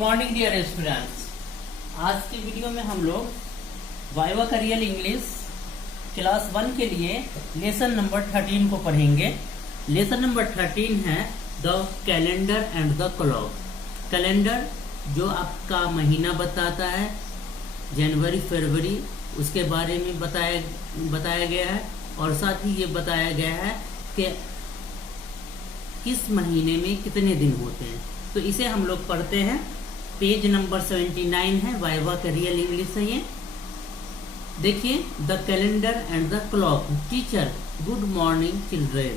Morning dear students. आज की video में हम लोग वाइवा का रियल इंग्लिश क्लास 1 के लिए लेसन नंबर 13 को पढ़ेंगे। लेसन नंबर 13 है the calendar and the clock. Calendar जो आपका महीना बताता है, जनवरी फरवरी, उसके बारे में बताया गया है और साथ ही ये बताया गया है कि किस महीने में कितने दिन होते हैं। तो इसे हम लोग पढ़ते हैं। पेज नंबर 79 है, वाइवा का रियल इंग्लिश है ये। देखिए, the calendar and the clock. Teacher good morning children.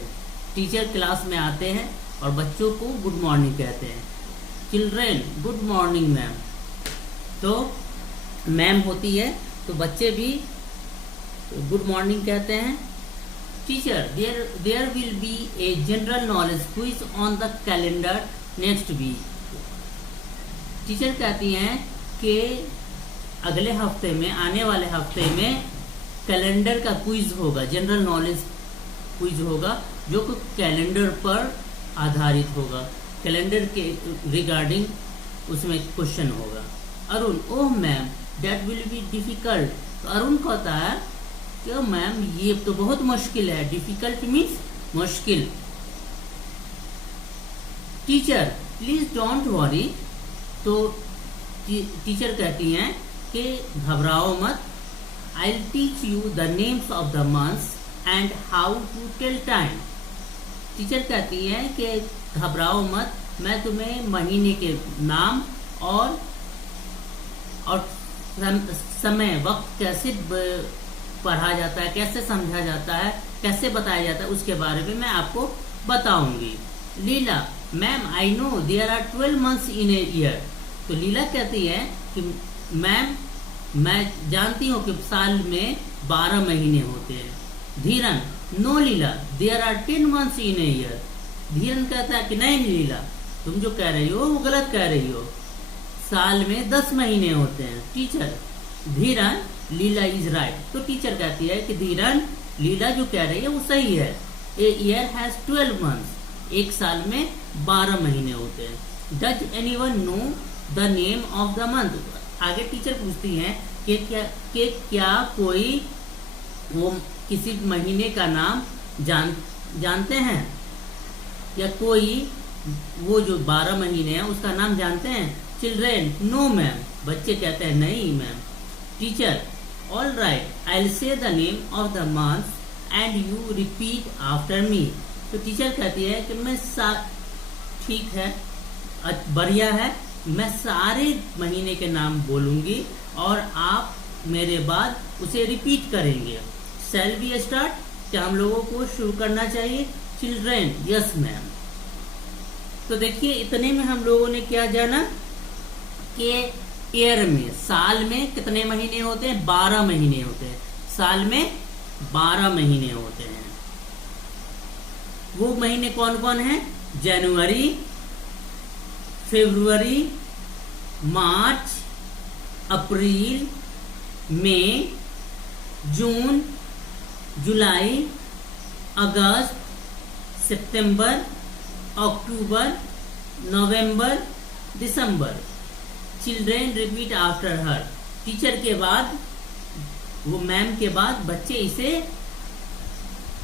Teacher class में आते हैं और बच्चों को गुड मॉर्निंग कहते हैं। Children good morning ma'am. तो मैम होती है तो बच्चे भी गुड मॉर्निंग कहते हैं। Teacher there will be a general knowledge quiz on the calendar next week. Teacher कहती हैं कि अगले हफ्ते में, आने वाले हफ्ते में कैलेंडर का क्विज होगा, जनरल नॉलेज क्विज होगा जो कि कैलेंडर पर आधारित होगा। कैलेंडर के रिगार्डिंग उसमें क्वेश्चन होगा। Arun oh ma'am that will be difficult. तो अरुण कहता है कि मैम ये तो बहुत मुश्किल है। डिफिकल्ट मीन्स मुश्किल। Teacher please don't worry. तो टीचर कहती हैं कि घबराओ मत। I will teach you the names of the months and how to tell time. Teacher कहती हैं कि घबराओ मत, मैं तुम्हें महीने के नाम और समय, वक्त कैसे पढ़ा जाता है, कैसे समझा जाता है, कैसे बताया जाता है, उसके बारे में मैं आपको बताऊंगी। Leela ma'am I know there are 12 months in a year. तो लीला कहती है कि मैम मैं जानती हूँ कि साल में 12 महीने होते हैं। Dheeran no Leela there are 10 months in a year. Dheeran कहता है कि नहीं लीला, तुम जो कह रही हो वो गलत कह रही हो, साल में 10 महीने होते हैं। Teacher Dheeran Leela is right. तो टीचर कहती है कि धीरन लीला जो कह रही है वो सही है। A year has 12 months. एक साल में 12 महीने होते हैं। Does anyone know the name of the month. आगे टीचर पूछती हैं कि क्या कोई वो किसी महीने का नाम जानते हैं, या कोई वो जो 12 महीने हैं उसका नाम जानते हैं। Children no ma'am. बच्चे कहते हैं नहीं ma'am. Teacher all right I will say the name of the month and you repeat after me. तो टीचर कहती है कि मैं ठीक है, बढ़िया है, मैं सारे महीने के नाम बोलूंगी और आप मेरे बाद उसे रिपीट करेंगे। Shall we start. क्या हम लोगों को शुरू करना चाहिए? Children yes ma'am. तो देखिए, इतने में हम लोगों ने क्या जाना कि ईयर में, साल में कितने महीने होते हैं? 12 महीने होते हैं। साल में 12 महीने होते हैं। वो महीने कौन कौन हैं? जनवरी, फरवरी, मार्च, अप्रैल, मई, जून, जुलाई, अगस्त, सितंबर, अक्टूबर, नवंबर, दिसंबर। Children repeat after her. Teacher के बाद, वो मैम के बाद बच्चे इसे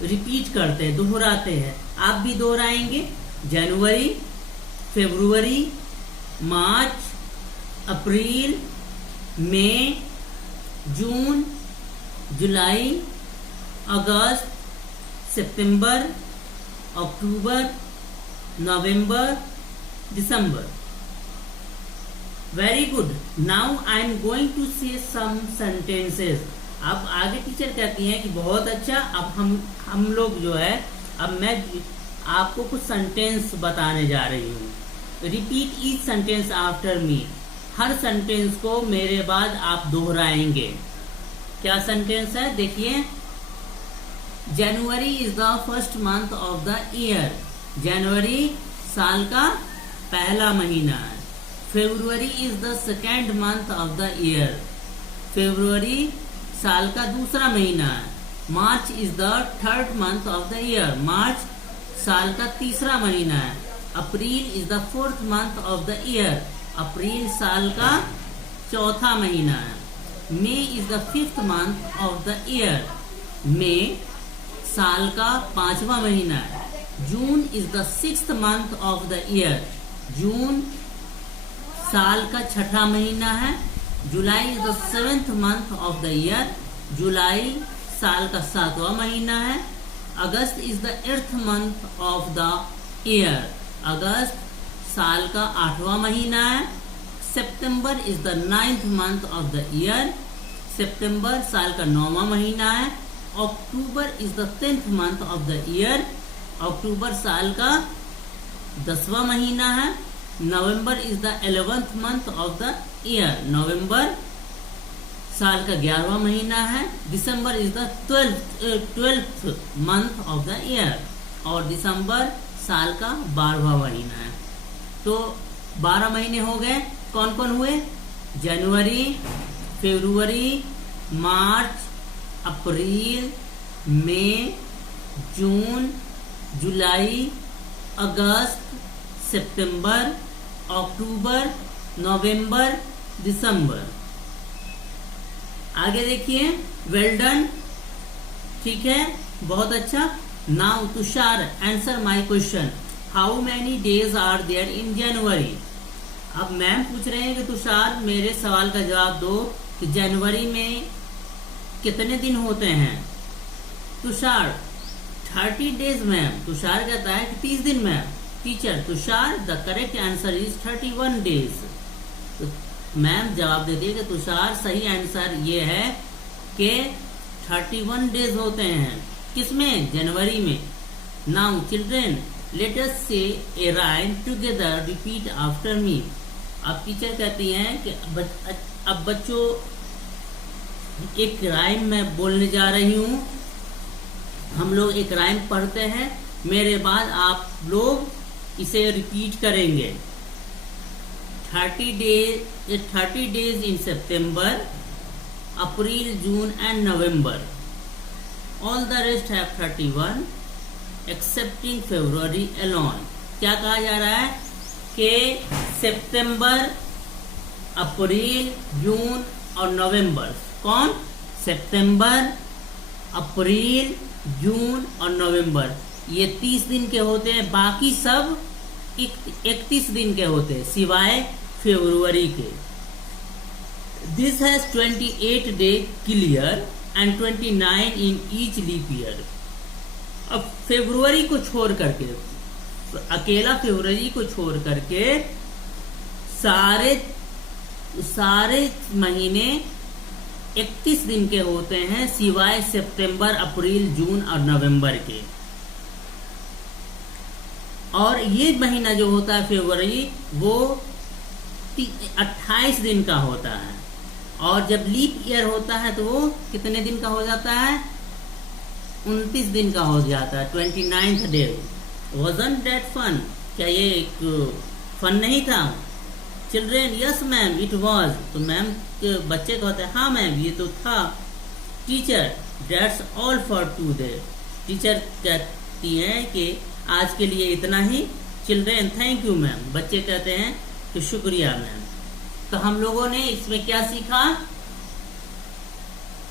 रिपीट करते हैं, दोहराते हैं। आप भी दोहराएंगे। जनवरी, फरवरी, मार्च, अप्रैल, मई, जून, जुलाई, अगस्त, सितंबर, अक्टूबर, नवंबर, दिसंबर। Very good. Now I am going to say some sentences. अब आगे टीचर कहती हैं कि बहुत अच्छा, अब हम लोग जो है, अब मैं आपको कुछ सेंटेंस बताने जा रही हूँ। Repeat each sentence after me. हर सेंटेंस को मेरे बाद आप दोहराएंगे। क्या सेंटेंस है? देखिए, January is the first month of the year. जनवरी साल का पहला महीना है। February is the second month of the year. फरवरी साल का दूसरा महीना है। March is the third month of the year. मार्च साल का तीसरा महीना है। April is the fourth month of the year. अप्रैल साल का चौथा महीना है। May is the 5th month of the year. मे साल का 5वां महीना है। June is the 6th month of the year. जून साल का 6ठा महीना है। July is the 7th month of the year. जुलाई साल का 7वां महीना है। August is the 8th month of the year. अगस्त साल का 8वां महीना है। September is the 9th month of the year. सितंबर साल का 9वां महीना है। October is the 10th month of the year. अक्टूबर साल का 10वां महीना है। November is the 11th month of the year. नवंबर साल का 11वां महीना है। December is the 12th month of the year. और दिसंबर साल का 12वां महीना है। तो 12 महीने हो गए। कौन कौन हुए? जनवरी, फरवरी, मार्च, अप्रैल, मई, जून, जुलाई, अगस्त, सितंबर, अक्टूबर, नवंबर, दिसंबर। आगे देखिए। वेल डन, ठीक है, बहुत अच्छा। Now Tushar answer my question. How many days are there in January? अब मैम पूछ रहे हैं कि तुषार मेरे सवाल का जवाब दो कि जनवरी में कितने दिन होते हैं। Tushar 30 days ma'am. तुषार कहता है कि 30 दिन ma'am. Teacher Tushar the correct answer is 31 days. तो मैम जवाब देती है कि तुषार सही आंसर ये है कि 31 डेज होते हैं। किसमें? जनवरी में। Now children let us say a rhyme together, repeat after me. अब टीचर कहती हैं कि अब बच्चों एक राइम मैं बोलने जा रही हूँ। हम लोग एक राइम पढ़ते हैं, मेरे बाद आप लोग इसे रिपीट करेंगे। 30 days in September, April, June and November. All the rest have 31 excepting February alone. क्या कहा जा रहा है कि सितंबर, अप्रैल, जून और नवंबर। कौन? सितंबर, अप्रैल, जून और नवंबर ये 30 दिन के होते हैं। बाकी सब 31 दिन के होते हैं सिवाय फरवरी के। This has 28 day clear and 29 in each leap year. अब फरवरी को छोड़ करके, अकेला फरवरी को छोड़ करके सारे महीने 31 दिन के होते हैं सिवाय सितंबर, अप्रैल, जून और नवंबर के। और ये महीना जो होता है फरवरी वो 28 दिन का होता है। और जब लीप ईयर होता है तो वो कितने दिन का हो जाता है? 29 दिन का हो जाता है। 29th day. Wasn't that fun? क्या ये एक फन नहीं था? Children yes ma'am it was. तो मैम के बच्चे कहते हैं हाँ मैम ये तो था। Teacher that's all for today. Teacher कहती है कि आज के लिए इतना ही। Children thank you ma'am. बच्चे कहते हैं कि शुक्रिया मैम। तो हम लोगों ने इसमें क्या सीखा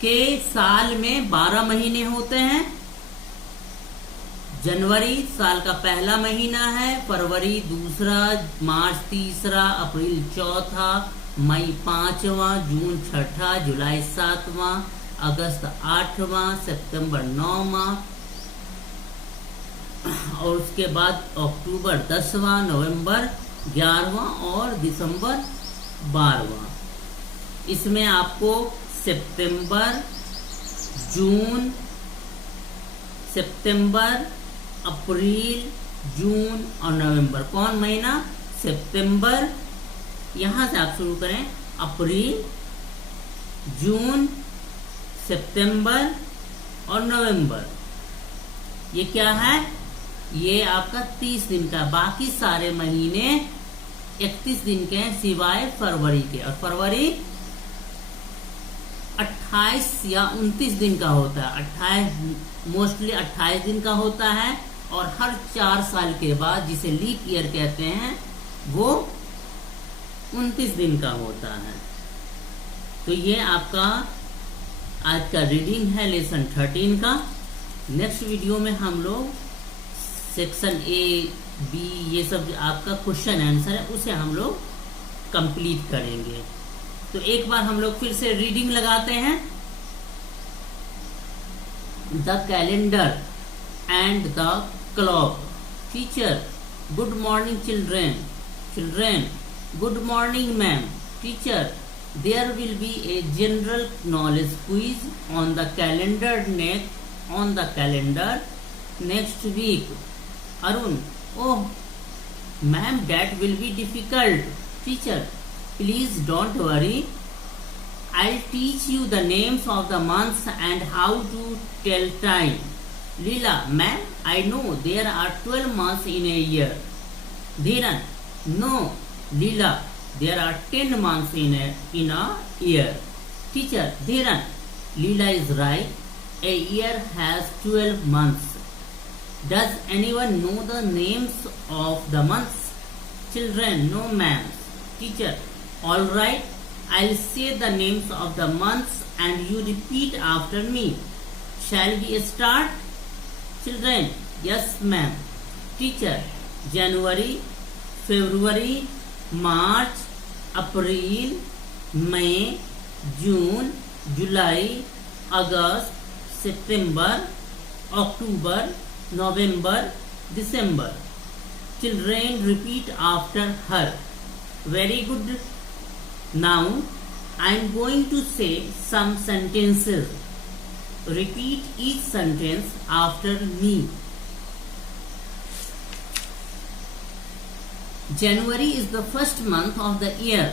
कि साल में 12 महीने होते हैं। जनवरी साल का पहला महीना है, फरवरी दूसरा, मार्च तीसरा, अप्रैल चौथा, मई 5वां, जून 6ठा, जुलाई 7वां, अगस्त 8वां, सितंबर 9वां और उसके बाद अक्टूबर 10वां, नवंबर 11वां और दिसंबर 12वां। इसमें आपको सितंबर, जून, सितंबर, अप्रैल, जून और नवंबर। कौन महीना? सितंबर। यहां से आप शुरू करें। अप्रैल, जून, सितंबर और नवंबर। ये क्या है? ये आपका 30 दिन का। बाकी सारे महीने 31 दिन के हैं सिवाय फरवरी के। और फरवरी 28 या 29 दिन का होता है। 28 मोस्टली 28 दिन का होता है। और हर 4 साल के बाद, जिसे लीप ईयर कहते हैं, वो 29 दिन का होता है। तो ये आपका आज का रीडिंग है लेसन 13 का। नेक्स्ट वीडियो में हम लोग सेक्शन ए बी ये सब आपका क्वेश्चन आंसर है उसे हम लोग कंप्लीट करेंगे। तो एक बार हम लोग फिर से रीडिंग लगाते हैं। The calendar and the clock. Teacher good morning children. Children good morning ma'am. Teacher there will be a general knowledge quiz on the calendar next week. Arun, oh, ma'am, that will be difficult. Teacher, please don't worry. I'll teach you the names of the months and how to tell time. Leela, ma'am, I know there are 12 months in a year. Dhiran, no, Leela, there are 10 months in a year. Teacher, Dhiran, Leela is right. A year has 12 months. Does anyone know the names of the months? Children, no ma'am. Teacher, all right. I'll say the names of the months and you repeat after me. Shall we start? Children, yes ma'am. Teacher, January, February, March, April, May, June, July, August, September, October, November, December. Children repeat after her. Very good. Now I am going to say some sentences. Repeat each sentence after me. January is the first month of the year.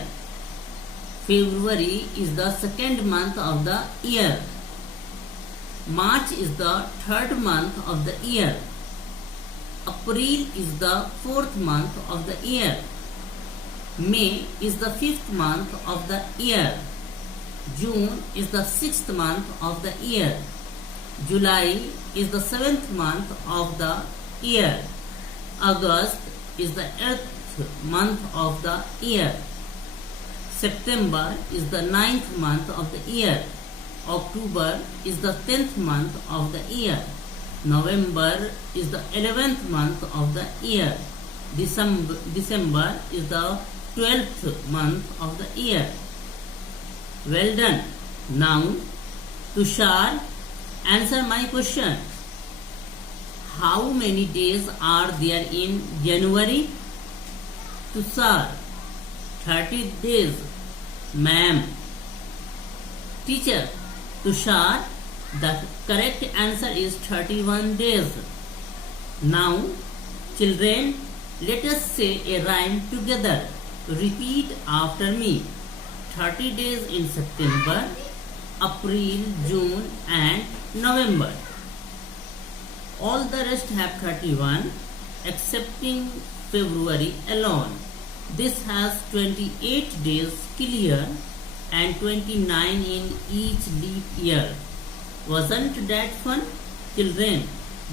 February is the second month of the year. March is the third month of the year. April is the fourth month of the year. May is the fifth month of the year. June is the sixth month of the year. July is the seventh month of the year. August is the eighth month of the year. September is the ninth month of the year. October is the 10th month of the year. November is the 11th month of the year. December is the 12th month of the year. Well done. Now, Tushar, answer my question. How many days are there in January? Tushar, 30 days. Ma'am. Teacher, Tushar, the correct answer is 31 days. Now, children, let us say a rhyme together. Repeat after me. 30 days in September, April, June and November. All the rest have 31 excepting February alone. This has 28 days clear and 29 in each leap year. Wasn't that fun? Children,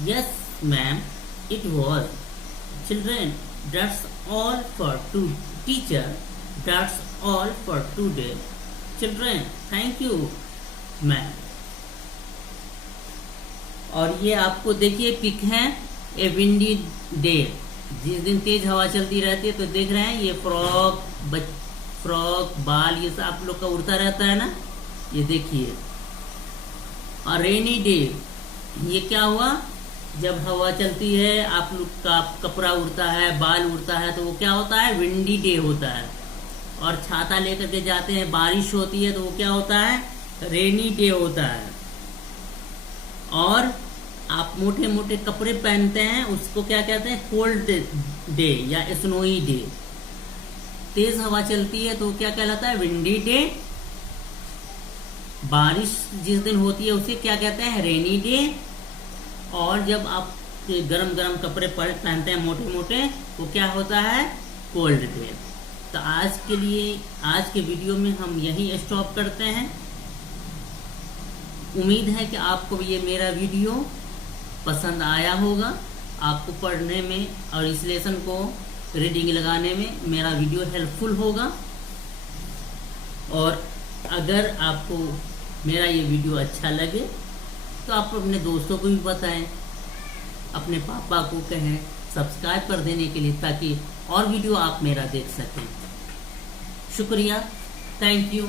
yes ma'am, it was. Children, that's all for teacher. That's all for today. Children, thank you ma'am. और ये आपको देखिए pick है ए windy day. जिस दिन तेज हवा चलती रहती है तो देख रहे हैं ये फ्रॉक बाल ये सब आप लोग का उड़ता रहता है ना, ये देखिए। और रेनी डे, ये क्या हुआ, जब हवा चलती है आप लोग का कपड़ा उड़ता है, बाल उड़ता है, तो वो क्या होता है, विंडी डे होता है। और छाता लेकर के जाते हैं, बारिश होती है, तो वो क्या होता है, रेनी डे होता है। और आप मोटे मोटे कपड़े पहनते हैं, उसको क्या कहते हैं, कोल्ड डे या स्नोई डे। तेज हवा चलती है तो क्या कहलाता है, विंडी डे। बारिश जिस दिन होती है उसे क्या कहते हैं, रेनी डे। और जब आप गरम गरम कपड़े पहनते हैं मोटे मोटे, वो क्या होता है, कोल्ड डे। तो आज के लिए, आज के वीडियो में हम यहीं स्टॉप करते हैं। उम्मीद है कि आपको ये मेरा वीडियो पसंद आया होगा। आपको पढ़ने में और इस लेसन को रीडिंग लगाने में मेरा वीडियो हेल्पफुल होगा। और अगर आपको मेरा ये वीडियो अच्छा लगे तो आप अपने दोस्तों को भी बताएं, अपने पापा को कहें सब्सक्राइब कर देने के लिए, ताकि और वीडियो आप मेरा देख सकें। शुक्रिया, थैंक यू।